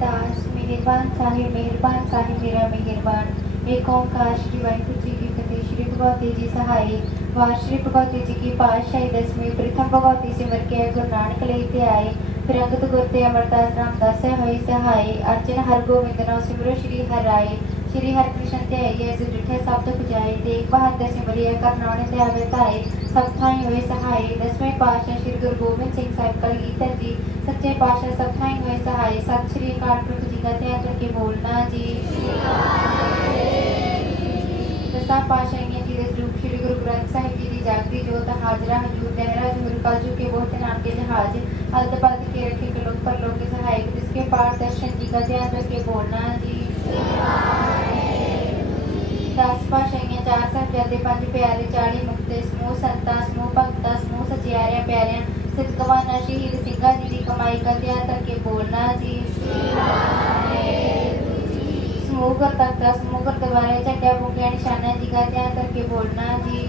ਮਿਹਰਬਾਨ ਸਾਹਿਬ ਮਿਹਰਬਾਨ ਸਾਹਿਬ ਮੇਰਾ ਮਿਹਰਬਾਨ ਏਕ ਓੰਕਾਰ ਸ਼੍ਰੀ ਵਾਹਿਗੁਰੂ ਜੀ ਕੀ ਫਤਿਹ ਸ਼੍ਰੀ ਭਗਵਤੀ ਜੀ ਸਹਾਈ ਵਾਰ ਸ਼੍ਰੀ ਭਗਵਤੀ ਜੀ ਕੀ ਪਾਤਸ਼ਾਹੀ ਦਸਵੀਂ ਪ੍ਰਥਮ ਭਗਵਤੀ ਸਿਮਰ ਕੇ ਗੁਰੂ ਨਾਨਕ ਲਈ ਤੇ ਆਏ। ਫਿਰ ਅੰਗਦ ਗੁਰ ਤੇ ਅਮਰਦਾਸ ਰਾਮਦਾਸ ਹੋਈ ਸਹਾਈ ਅਰਜਨ ਹਰ ਗੋਬਿੰਦ ਨਾਮ ਸਿਮਰੋ ਸ਼੍ਰੀ ਹਰਿਕ੍ਰਿਸ਼ਨ ਤੇ ਆਈਏ ਜੁਠੇ ਸਭ ਤੋਂ ਪੁਜਾਏ ਤੇ ਬਹਾਦਰ ਸਿਮਰਿਆ ਕਰਨਾਉਣੇ ਤੇ ਆਵੇ ਧਾਏ ਸਭ ਥਾਈ ਹੋਏ ਸਹਾਈ। ਦਸਵੇਂ ਪਾਤਸ਼ਾਹ ਸ਼੍ਰੀ ਗੁਰੂ ਗੋਬਿੰਦ ਸਿੰਘ ਸਾਹਿਬ ਕਲਗੀਧਰ ਜੀ, ਸੱਚੇ ਪਾਤਸ਼ਾਹ ਸਭ ਥਾਈ ਹੋਏ ਸਹਾਈ। ਸਤਿ ਸ਼੍ਰੀ ਅਕਾਲ ਪ੍ਰਭੂ ਜੀ ਦਾ ਧਿਆਨ ਰੱਖੇ ਬੋਲਣਾ ਜੀ। ਦਸਾਂ ਪਾਤਸ਼ਾਹੀਆਂ ਜੀ ਦੇ ਸਰੂਪ ਸ਼੍ਰੀ ਗੁਰੂ ਗ੍ਰੰਥ ਸਾਹਿਬ ਜੀ ਦੀ ਜਾਗਦੀ ਜੋਤ ਹਾਜ਼ਰਾ, ਹਜੂਰ ਦਹਿਰਾ ਹਜੂਰ ਕਾਜੂ ਕੇ ਬਹੁਤ ਨਾਮ ਕੇ ਜਹਾਜ਼ ਅਲਦ ਬਲਦ ਕੇ ਰੱਖੇ ਕਲੋਕ ਪਰ ਲੋਕ ਸਹਾਇਕ ਜਿਸਕੇ ਪਾਰਦਰਸ਼ਨ ਜੀ ਦਾ ਧਿਆਨ ਰੱਖੇ ਬੋਲਣਾ ਜੀ। ਸੇਵਾ दस पाशाइया चार साहबजादे पाँच प्यारे, चाली मुक्ते, समूह संतान समूह भगत समूह सचियार प्यारिया सिदकवाना शहीद सिंह जी की कमाई का ध्यान करके बोलना जी। समूह गुरतक का समूह गुरुद्वारे झंडा मुखिया निशाना जी का ध्यान करके बोलना जी।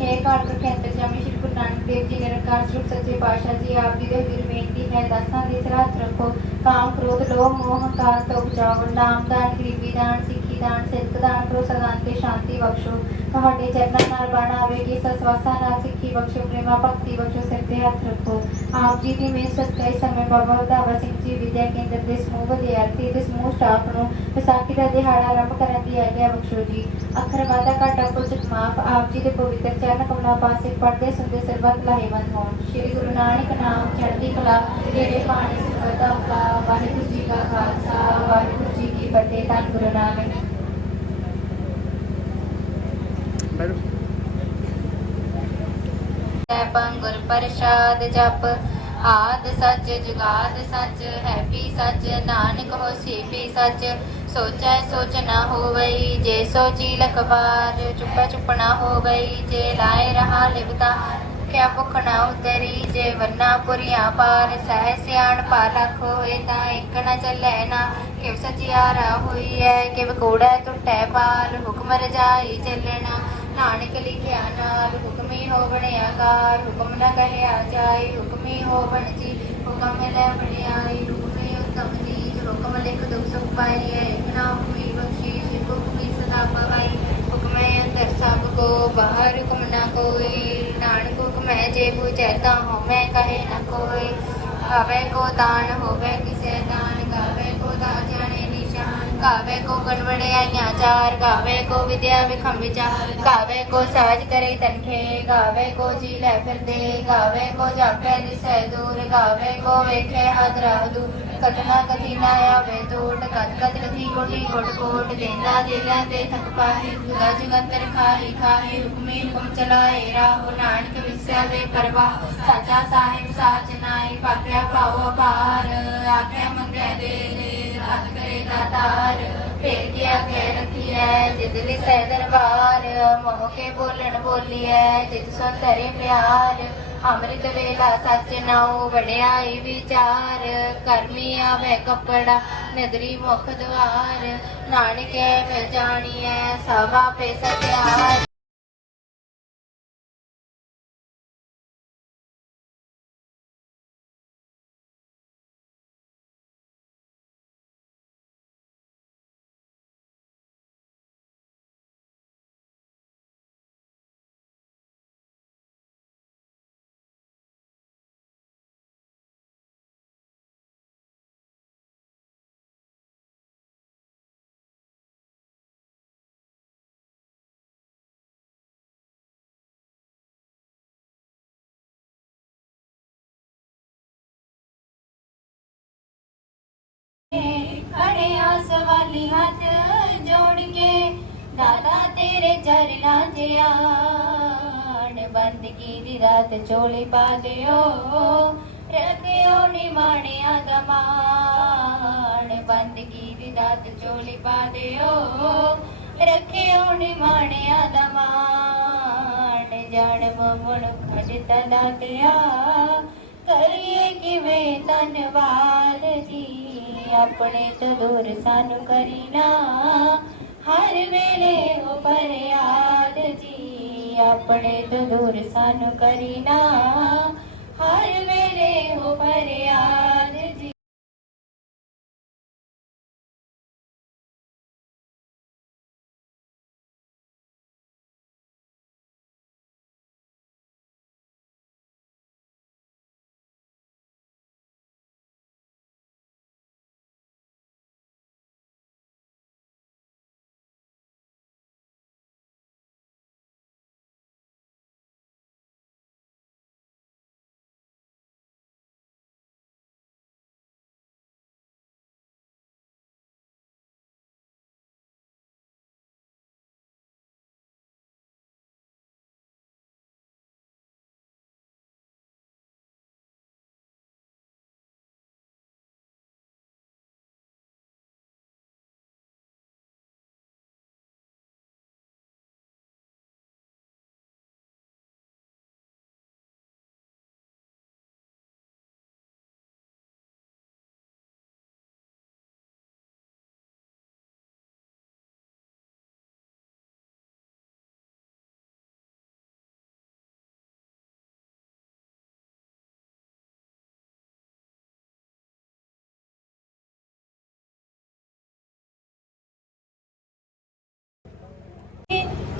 हे घर प्रखंड जमी ਗੁਰੂ ਨਾਨਕ ਦੇਵ ਜੀ ਨਿਰੰਕਾਰ ਸਰੂਪ ਸੱਚੇ ਪਾਤਸ਼ਾਹ ਜੀ, ਆਪ ਜੀ ਦੇ ਵੀਰ ਬੇਨਤੀ ਹੈ, ਦਾਸਾਂ ਦੀ ਸਰਾਤ ਰੱਖੋ। ਕਾਮ ਕ੍ਰੋਧ, ਲੋਭ, ਮੋਹ, ਹੰਕਾਰ ਤੋਂ ਬਚਾਓ ਨਾਮ ਦਾਨ ਗਰੀਬੀ, ਦਾਨ, ਸਿੱਖੀ ਦਾਨ ਸਿੱਖ ਦਾਨ ਕਰੋ ਸਦਾਨ ਤੇ ਸ਼ਾਂਤੀ ਬਖਸ਼ੋ। ਤੁਹਾਡੇ ਚਰਨਾਂ ਨਾਲ ਬਣ ਆਵੇਗੀ ਸਸਵਾਸਾ, ਨਾਲ ਸਿੱਖੀ ਬਖਸ਼ੋ, ਪ੍ਰੇਮਾ ਭਗਤੀ ਬਖਸ਼ੋ, ਸਿਰ ਤੇ ਹੱਥ ਰੱਖੋ। ਆਪ ਜੀ ਦੀ ਮਿਹਰ ਸਦਕਾ ਇਸ ਸਮੇਂ ਬਾਬਾ ਵਧਾਵਾ ਸਿੰਘ ਜੀ ਵਿਦਿਆ ਕੇਂਦਰ ਦੇ ਸਮੂਹ ਵਿਦਿਆਰਥੀ ਤੇ ਸਮੂਹ ਸਟਾਫ ਨੂੰ ਵਿਸਾਖੀ ਦਾ ਦਿਹਾੜਾ ਆਰੰਭ ਕਰਨ ਦੀ ਆਗਿਆ ਬਖਸ਼ੋ ਜੀ। ਅੱਖਰ ਵਾਦਾ ਘਾਟਾ ਕੁਝ ਮਾਫ, ਆਪ ਜੀ ਦੇ ਪਵਿੱਤਰ ਚਰਨ ਕਮਲਾਂ ਪਾਸੇ ਪੜਦੇ ਸੁਣਦੇ ਸਰਬਤ ਲਾਹੇਵੰਦ ਹੋਣ। ਸ੍ਰੀ ਗੁਰੂ ਨਾਨਕ ਨਾਮ ਚੜ੍ਹਦੀ ਕਲਾ ਤੇਰੇ ਬਾਣੀ ਸਰਬਤ ਦਾ ਵਾਹਿਗੁਰੂ ਜੀ ਕਾ ਖਾਲਸਾ, ਵਾਹਿਗੁਰੂ ਜੀ ਕੀ ਫਤਿਹ, ਧੰਨ ਗੁਰੂ ਨਾਨਕ। ਬੈਠੋ। ਪੰਗੁਰ ਪ੍ਰਸਾਦ ਜਪ ਆਦ ਸੱਚ ਜੁਗਾਦ ਸੱਚ, ਹੈ ਵੀ ਸੱਚ, ਨਾਨਕ ਹੋਸੀ ਵੀ ਸੱਚ, ਸੋਚੈ ਸੋਚ ਨਾ ਹੋਵਈ, ਜੇ ਸੋਚੀ ਲਖਬਾਰ, ਚੁੱਪੈ ਚੁੱਪ ਨਾ ਹੋਵਈ, ਜੇ ਲਾਏ ਰਹਾ ਲਿਵਤਾ ਕਿਆ ਭੁੱਖ ਨਾ ਉਤਰੀ, ਜੇ ਵੰਨਾ ਪੁਰੀਆਂ ਪਾਰ, ਸਹਿ ਸਿਆਣ ਪਾਲਖ ਹੋਏ ਤਾਂ ਇੱਕ ਨਾ ਚੱਲੈ ਨਾ, ਕਿਵ ਸਚਿਆਰਾ ਹੋਈ ਐ ਕਿਵ ਕੂੜਾ ਟੁੱਟੈ ਪਾਲ, ਹੁਕਮ ਰਜਾਈ ਚੱਲਣਾ ਨਾਨਕ ਲਿਖਿਆ ਨਾਲ ਹੁਕਮੀ ਹੋਵਣ ਆਕਾਰ ਹੁਕਮ ਨ ਕਹਿਆ ਜਾਏ, ਹੁਕਮੀ ਹੋਵਣ ਜੀ ਹੁਕਮ ਲੈ ਵਡਿਆਈ ਹੁਕਮੀ ਉਤਮ ਜੀ ਹੁਕਮ ਲਿਖ ਦੁਖ ਸੁਖ ਪਾਈਐ ਇਕ ਹੁਕਮੀ ਬਖਸ਼ੀਸ਼ ਹੁਕਮੀ ਸਦਾ ਪਵਾਈ, ਹੁਕਮੈ ਅੰਦਰ ਸਭ ਕੋ, ਬਾਹਰ ਹੁਕਮ ਨਾ ਕੋਈ, ਨਾਨਕ ਹੁਕਮੈ ਜੇ ਬੁਝੈ ਹੋ ਮੈਂ ਕਹੇ ਨਾ ਕੋਈ, ਆਵੇ ਕੋ ਦਾਨ ਹੋਵੇ ਕਿਸੇ ਦਾ ਨਿਸ਼ਾਨ ਗਾਵੇ ਕੋ ਗਣਵੜਿਆਈਆਂ ਚਾਰ, ਗਾਵੇ ਕੋ ਵਿਦਿਆ ਵਿਖਮ ਵਿਚਾਰ ਗਾਵੇ ਕੋ ਸਾਜ ਕਰੇ ਤਨਖੇ, ਗਾਵੇ ਕੋ ਜੀ ਲੈ ਫਿਰਦੇ, ਗਾਵੇ ਕੋ ਜਾਪੇ ਦਿਸੈ ਦੂਰ, ਗਾਵੇ ਕੋ ਵੇਖੇ ਹਦਰਾ ਦੂਰ ਕਟਨਾ ਕਥੀ ਨਾ ਆਵੇ ਟੋਟ ਕਤ ਕਤ ਕਥੀ ਕੋਟੀ ਕੋਟ ਕੋਟ, ਦੇਂਦਾ ਦੇਲਾ ਤੇ ਥਕ ਪਾਹੀ, ਜੁਗਾ ਜੁਗੰਤਰ ਖਾਹੀ ਖਾਹੀ, ਹੁਕਮੀ ਹੁਕਮ ਚਲਾਏ, ਰਾਹੋ ਨਾਨਕ ਵਿਸਿਆ ਵੇ ਪਰਵਾ ਸਾਚਾ ਸਾਹਿਬ ਸਾਚ ਨਾਈ ਪਾਕਿਆ ਪਾਉ ਪਾਰ ਆਖਿਆ ਮੰਗੈ ਦੇ ਦੇ, ਰਾਤ ਕਰੇ ਦਾਤਾਰ ਫੇਰ ਕੀ ਆਖੇ ਰਖੀਐ ਜਿਤ ਲਿਸੈ ਦਰਬਾਰ, ਮੋਹ ਕੇ ਬੋਲਣ ਬੋਲੀਐ। ਜਿਤ ਸੋ ਤਰੇ ਪਿਆਰ, ਅੰਮ੍ਰਿਤ ਵੇਲਾ ਸੱਚ ਨਾਉ ਵਡਿਆਈ ਵਿਚਾਰ। ਕਰਮੀ ਆਵੇ ਕੱਪੜਾ, ਨਦਰੀ ਮੁਖ ਦੁਆਰ। ਨਾਨਕੇ ਮਿਲ ਜਾਣੀਐ ਸਭ ਆਪੇ ਸਤਿਆਰ। ਖੜੇ ਸਵਾਲੀ ਹੱਥ ਜੋੜ ਕੇ, ਦਾਦਾ ਤੇਰੇ ਚਰਨਾਂ 'ਚ ਆਣ, ਬੰਦਗੀ ਦੀ ਰਾਤ ਚੋਲੀ ਪਾ ਦਿਓ, ਰੱਖਿਓ ਨਿਮਾਣਿਆ ਦਾ ਦਮਾਨ ਬੰਦਗੀ ਦੀ ਰਾਤ ਚੋਲੀ ਪਾ ਦਿਓ, ਰੱਖਿਓ ਨਿਮਾਣਿਆ ਦਮਾਨ ਜਨਮ ਮਨੁੱਖ ਜਿੱਤਾ ਦਾਤਿਆ ਕਰੀਏ ਕਿਵੇਂ ਧੰਨਵਾਦ ਜੀ? ਆਪਣੇ ਤੋਂ ਦੂਰ ਸਾਨੂੰ ਕਰੀਨਾ। ਹਰ ਵੇਲੇ ਉਹ ਫਰਿਆਦ ਜੀ। ਆਪਣੇ ਤੋਂ ਦੂਰ ਸਾਨੂੰ ਕਰੀਨਾ। ਹਰ ਵੇਲੇ ਉਹ ਫਰਿਆਦ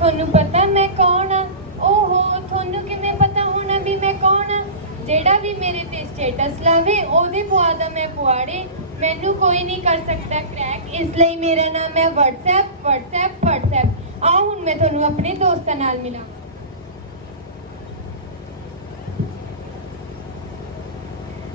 ਤੁਹਾਨੂੰ ਪਤਾ ਮੈਂ ਕੌਣ ਆ? ਓਹੋ, ਤੁਹਾਨੂੰ ਕਿਵੇਂ ਪਤਾ ਹੋਣਾ ਵੀ ਮੈਂ ਕੌਣ ਆ? ਜਿਹੜਾ ਵੀ ਮੇਰੇ ਤੇ ਸਟੇਟਸ ਲਾਵੇ, ਉਹਦੇ ਪੁਆ ਦਾ ਮੈਂ ਪੁਆੜੇ। ਮੈਨੂੰ ਕੋਈ ਨਹੀਂ ਕਰ ਸਕਦਾ ਕ੍ਰੈਕ ਇਸ ਲਈ ਮੇਰਾ ਨਾਮ ਹੈ WhatsApp WhatsApp WhatsApp ਆਓ, ਹੁਣ ਮੈਂ ਤੁਹਾਨੂੰ ਆਪਣੇ ਦੋਸਤਾਂ ਨਾਲ ਮਿਲਾਂ।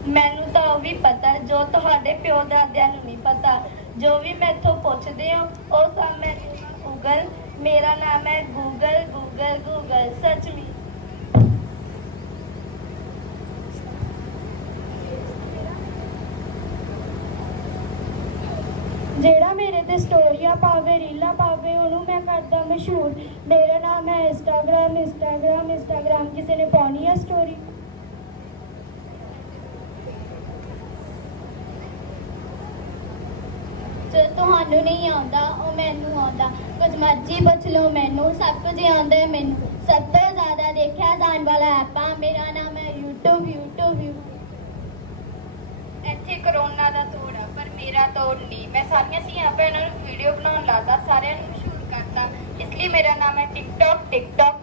ਮੈਨੂੰ ਤਾਂ ਉਹ ਵੀ ਪਤਾ, ਜੋ ਤੁਹਾਡੇ ਪਿਓ ਦਾਦਿਆਂ ਨੂੰ ਨਹੀਂ ਪਤਾ। ਜੋ ਵੀ ਮੈਥੋਂ ਪੁੱਛਦੇ ਹੋ ਉਹ ਸਭ ਮੈਨੂੰ ਗੂਗਲ ਮੇਰਾ ਨਾਮ ਹੈ ਗੂਗਲ ਗੂਗਲ ਗੂਗਲ ਸਰਚ ਵੀ ਜਿਹੜਾ ਮੇਰੇ ਤੇ ਸਟੋਰੀਆਂ ਪਾਵੇ ਰੀਲਾਂ ਪਾਵੇ, ਉਹਨੂੰ ਮੈਂ ਕਰਦਾ ਮਸ਼ਹੂਰ। ਮੇਰਾ ਨਾਮ ਹੈ ਇੰਸਟਾਗ੍ਰਾਮ ਇੰਸਟਾਗ੍ਰਾਮ ਇੰਸਟਾਗ੍ਰਾਮ ਕਿਸੇ ਨੇ ਪਾਉਣੀ ਹੈ ਸਟੋਰੀ ਜੋ ਤੁਹਾਨੂੰ ਨਹੀਂ ਆਉਂਦਾ, ਉਹ ਮੈਨੂੰ ਆਉਂਦਾ। ਕੁਝ ਮਰਜ਼ੀ ਪੁੱਛ ਲਓ ਮੈਨੂੰ, ਸਭ ਕੁਝ ਹੀ ਆਉਂਦਾ ਹੈ ਮੈਨੂੰ। ਸਭ ਤੋਂ ਜ਼ਿਆਦਾ ਦੇਖਿਆ ਜਾਣ ਵਾਲਾ ਐਪ, ਮੇਰਾ ਨਾਮ ਹੈ YouTube YouTube ਇੱਥੇ ਕਰੋਨਾ ਦਾ ਤੋੜ ਆ, ਪਰ ਮੇਰਾ ਤੋੜ ਨਹੀਂ। ਮੈਂ ਸਾਰੀਆਂ ਧੀਆਂ ਭੈਣਾਂ ਨੂੰ ਵੀਡੀਓ ਬਣਾਉਣ ਲਾਤਾ, ਸਾਰਿਆਂ ਨੂੰ ਮਸ਼ਹੂਰ ਕਰਤਾ। ਇਸ ਲਈ ਮੇਰਾ ਨਾਮ ਹੈ ਟਿਕਟੌਕ ਟਿਕਟੌਕ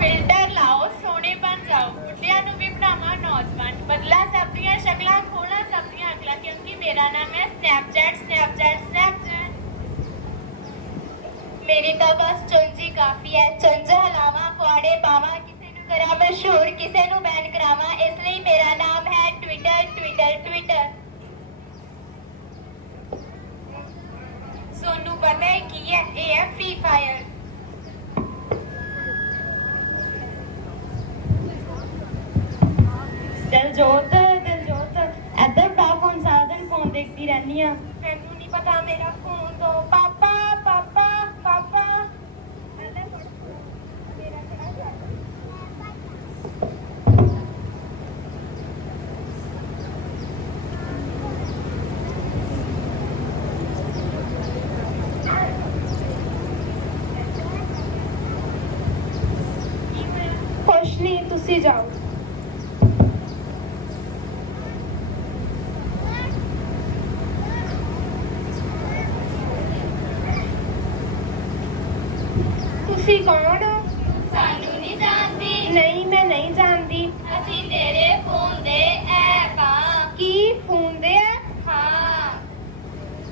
ਫਿਲਟਰ ਲਾਓ ਸੋਹਣੇ ਬਣ ਜਾਓ ਬੁੱਢਿਆਂ ਨੂੰ ਵੀ ਬਣਾਵਾਂ ਨੌਜਵਾਨ ਬਦਲਾ ਸਭ ਦੀਆਂ ਸ਼ਕਲਾਂ ਖੋਲਾ ਸਭ ਦੀਆਂ ਅਕਲਾਂ ਕਿਉਂਕਿ ਮੇਰਾ ਨਾਮ ਹੈ ਸਨੈਪਚੈਟ ਸਨੈਪਚੈਟ ਸਨੈਪਚੈਟ ਮੇਰੀ ਤਾਂ ਬਸ ਚੁੰਜੀ ਕਾਫੀ ਹੈ ਚੁੰਝ ਹਲਾਵਾਂ ਪੁਆੜੇ ਪਾਵਾਂ ਕਿਸੇ ਨੂੰ ਕਰਾਂ ਮਸ਼ਹੂਰ ਕਿਸੇ ਨੂੰ ਬੈਨ ਕਰਾਵਾਂ ਇਸ ਲਈ ਮੇਰਾ ਨਾਮ ਹੈ ਟਵਿੱਟਰ ਟਵਿੱਟਰ ਟਵਿੱਟਰ ਸੋਨੂੰ ਪਤਾ ਹੈ ਕੀ ਹੈ ਇਹ ਹੈ ਫ੍ਰੀ ਫਾਇਰ ਦਿਲਜੋਤ ਦਿਲਜੋਤ ਇੱਧਰ ਬੜਾ ਫੋਨ ਸਾਰਾ ਦਿਨ ਫੋਨ ਦੇਖਦੀ ਰਹਿੰਦੀ ਆ। ਮੈਨੂੰ ਨਹੀਂ ਪਤਾ ਮੇਰਾ ਫੋਨ ਪਾਪਾ ਪਾਪਾ ਪਾਪਾ ਇੱਧਰ ਫੜ। ਮੇਰਾ ਕਿਹੜਾ ਚੱਲ ਕੁਛ ਨਹੀਂ ਤੁਸੀਂ ਜਾਓ ਤੁਸੀਂ ਕੌਣ ਹੋ ਸਾਨੂੰ ਨਹੀਂ ਜਾਣਦੀ ਨਹੀਂ ਮੈਂ ਨਹੀਂ ਜਾਣਦੀ ਅਸੀਂ ਤੇਰੇ ਫੋਨ ਦੇ ਐਪ ਆ ਕੀ ਫੋਨ ਦੇ ਆ ਹਾਂ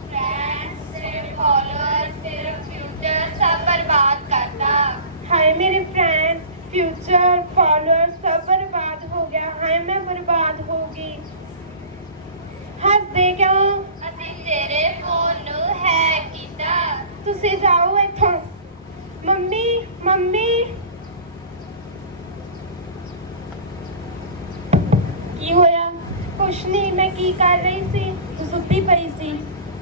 ਫਰੈਂਡਸ ਤੇਰੇ ਫਾਲੋਅਰਸ ਤੇਰਾ ਫਿਊਚਰ ਸਭ ਬਰਬਾਦ ਕਰਦਾ ਹਾਏ ਮੇਰੇ ਫਰੈਂਡ ਫਿਊਚਰ ਫਾਲੋਅਰ ਸਭ ਬਰਬਾਦ ਹੋ ਗਿਆ ਹਾਏ ਮੈਂ ਬਰਬਾਦ ਹੋ ਗਈ ਹੱਸਦੇ ਕਿਉਂ ਅਸੀਂ ਤੇਰੇ ਫੋਨ ਨੂੰ ਹੈਕ ਕੀਤਾ ਤੁਸੀਂ ਜਾਓ ਇੱਥੋਂ ਮੰਮੀ ਮੰਮੀ ਕੀ ਹੋਇਆ ਕੁਛ ਨਹੀਂ ਮੈਂ ਕੀ ਕਰ ਰਹੀ ਸੀ ਤੂੰ ਸੁੱਤੀ ਪਈ ਸੀ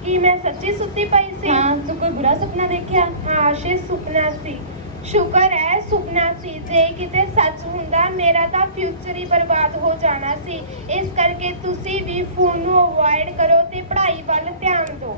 ਕੀ ਮੈਂ ਸੱਚੀ ਸੁੱਤੀ ਪਈ ਸੀ ਹਾਂ ਤੂੰ ਕੋਈ ਬੁਰਾ ਸੁਪਨਾ ਦੇਖਿਆ ਹਾਂ ਸ਼ੇ ਸੁਪਨਾ ਸੀ ਸ਼ੁਕਰ ਹੈ ਸੁਪਨਾ ਸੀ ਜੇ ਕਿਤੇ ਸੱਚ ਹੁੰਦਾ, ਮੇਰਾ ਤਾਂ ਫਿਊਚਰ ਹੀ ਬਰਬਾਦ ਹੋ ਜਾਣਾ ਸੀ। ਇਸ ਕਰਕੇ ਤੁਸੀਂ ਵੀ ਫੋਨ ਨੂੰ ਅਵੋਇਡ ਕਰੋ ਤੇ ਪੜ੍ਹਾਈ ਵੱਲ ਧਿਆਨ ਦਿਓ।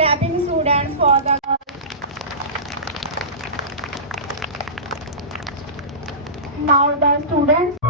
Clapping students for the now the students